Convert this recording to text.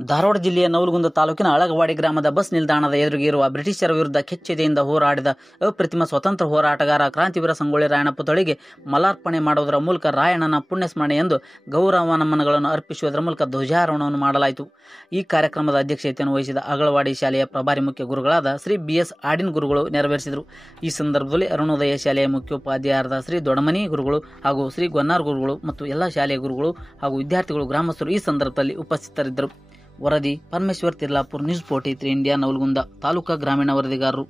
ಧಾರವಾಡ ಜಿಲ್ಲೆಯ ನವಲಗುಂದ ತಾಲೂಕಿನ ಅಳಗವಾಡಿ ಗ್ರಾಮದ ಬಸ್ ನಿಲ್ದಾಣದ ಎದುರಿಗೆ ಇರುವ ಬ್ರಿಟಿಷರ ವಿರುದ್ಧ ಕೆಚ್ಚೆದೆಯಿಂದ ಹೋರಾಡಿದ ಅಪ್ರತಿಮ ಸ್ವತಂತ್ರ ಹೋರಾಟಗಾರ ಕ್ರಾಂತಿವೀರ ಸಂಗೊಳ್ಳಿ ರಾಯಣ್ಣ ಪುತ್ಥಳಿಗೆ ಮಲಾರ್ಪಣೆ ಮಾಡುವುದರ ಮೂಲಕ ರಾಯಣ್ಣನ ಪುಣ್ಯಸ್ಮರಣೆ ಎಂದು ಗೌರವ ನಮನಗಳನ್ನು ಅರ್ಪಿಸುವುದರ ಮೂಲಕ ಧ್ವಜಾರೋಹಣವನ್ನು ಮಾಡಲಾಯಿತು. ಈ ಕಾರ್ಯಕ್ರಮದ ಅಧ್ಯಕ್ಷತೆಯನ್ನು ವಹಿಸಿದ ಅಗಳವಾಡಿ ಶಾಲೆಯ ಪ್ರಭಾರಿ ಮುಖ್ಯ ಗುರುಗಳಾದ ಶ್ರೀ BS ಆಡಿನ್ ಗುರುಗಳು ನೆರವೇರಿಸಿದರು. ಈ ಸಂದರ್ಭದಲ್ಲಿ ಅರುಣೋದಯ ಶಾಲೆಯ ಮುಖ್ಯೋಪಾಧ್ಯಾಯರಾದ ಶ್ರೀ ದೊಡಮನಿ ಗುರುಗಳು ಹಾಗೂ ಶ್ರೀ ಗೊನ್ನಾರ್ ಗುರುಗಳು ಮತ್ತು ಎಲ್ಲ ಶಾಲೆಯ ಗುರುಗಳು ಹಾಗೂ ವಿದ್ಯಾರ್ಥಿಗಳು, ಗ್ರಾಮಸ್ಥರು ಈ ಸಂದರ್ಭದಲ್ಲಿ ಉಪಸ್ಥಿತರಿದ್ದರು. ವರದಿ ಪರಮೇಶ್ವರ್ ತಿರ್ಲಾಪುರ್, ನ್ಯೂಸ್ 43 ಇಂಡಿಯಾ, ನವಲಗುಂದ ತಾಲೂಕಾ ಗ್ರಾಮೀಣ ವರದಿಗಾರರು.